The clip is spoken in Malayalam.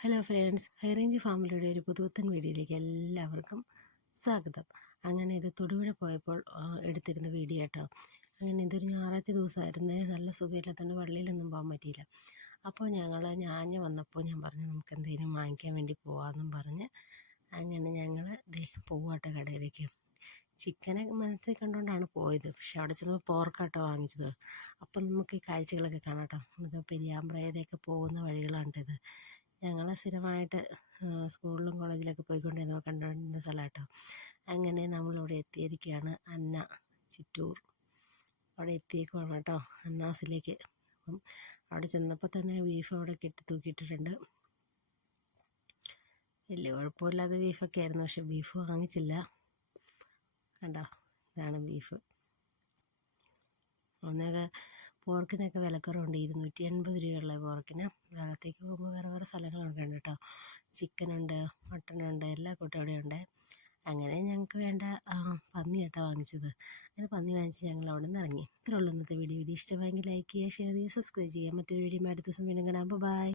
ഹലോ ഫ്രണ്ട്സ്, ഹൈറേഞ്ച് ഫാമിലിയുടെ ഒരു പുതുപുത്തൻ വീഡിയോയിലേക്ക് എല്ലാവർക്കും സ്വാഗതം. അങ്ങനെ ഇത് തൊടുപുഴ പോയപ്പോൾ എടുത്തിരുന്ന വീഡിയോ കേട്ടോ. അങ്ങനെ ഇതൊരു ഞായറാഴ്ച ദിവസമായിരുന്നേ, നല്ല സുഖമില്ലാത്തതുകൊണ്ട് പള്ളിയിലൊന്നും പോകാൻ പറ്റിയില്ല. അപ്പോൾ ഞാൻ വന്നപ്പോൾ ഞാൻ പറഞ്ഞു നമുക്ക് എന്തെങ്കിലും വാങ്ങിക്കാൻ വേണ്ടി പോകാമെന്നും പറഞ്ഞ് അങ്ങനെ ഞങ്ങൾ പോവാട്ടോ കടയിലേക്ക്. ചിക്കനെ മനസ്സിൽ കണ്ടുകൊണ്ടാണ് പോയത്, പക്ഷെ അവിടെ ചെന്നപ്പോൾ പോർക്കാട്ടോ വാങ്ങിച്ചത്. അപ്പം നമുക്ക് ഈ കാഴ്ചകളൊക്കെ കാണാം കേട്ടോ. ഇത് പെരിയാമ്പ്രയിലേക്ക് പോകുന്ന വഴികളാണിത്. ഞങ്ങൾ സ്ഥിരമായിട്ട് സ്കൂളിലും കോളേജിലൊക്കെ പോയിക്കൊണ്ടിരുന്നപ്പോൾ കണ്ടുകൊണ്ടിരുന്ന സ്ഥലം കേട്ടോ. അങ്ങനെ നമ്മളിവിടെ എത്തിയിരിക്കുകയാണ്, അന്ന ചിറ്റൂർ. അവിടെ എത്തിയേക്കുവാണ് കേട്ടോ, അന്നാസിലേക്ക്. അപ്പം അവിടെ ചെന്നപ്പോൾ തന്നെ ബീഫ് അവിടെ തൂക്കിയിട്ടിട്ടുണ്ട്. വലിയ കുഴപ്പമില്ലാതെ ബീഫൊക്കെ ആയിരുന്നു, പക്ഷെ ബീഫ് വാങ്ങിച്ചില്ല. കണ്ടോ, ഇതാണ് ബീഫ്. ഒന്നൊക്കെ പോർക്കിനൊക്കെ വിലക്കുറവുണ്ട്, 280 രൂപയുള്ള പോർക്കിന്. അകത്തേക്ക് പോകുമ്പോൾ വേറെ സ്ഥലങ്ങളൊക്കെ ഉണ്ട് കേട്ടോ. ചിക്കനുണ്ട്, മട്ടനുണ്ട്, എല്ലാ കൂട്ടം അവിടെ ഉണ്ട്. അങ്ങനെ ഞങ്ങൾക്ക് വേണ്ട പന്നി കേട്ടോ വാങ്ങിച്ചത്. അങ്ങനെ പന്നി വാങ്ങിച്ച് ഞങ്ങൾ അവിടെ നിന്ന് ഇറങ്ങി. ഇത്രയുള്ളൂ ഇന്നത്തെ വീഡിയോ. ഇഷ്ടമായെങ്കിൽ ലൈക്ക് ചെയ്യുക, ഷെയർ ചെയ്യുക, സബ്സ്ക്രൈബ് ചെയ്യുക. മറ്റൊരു വീഡിയോ അടുത്ത ദിവസം വീണ്ടും കാണാം. ബൈ.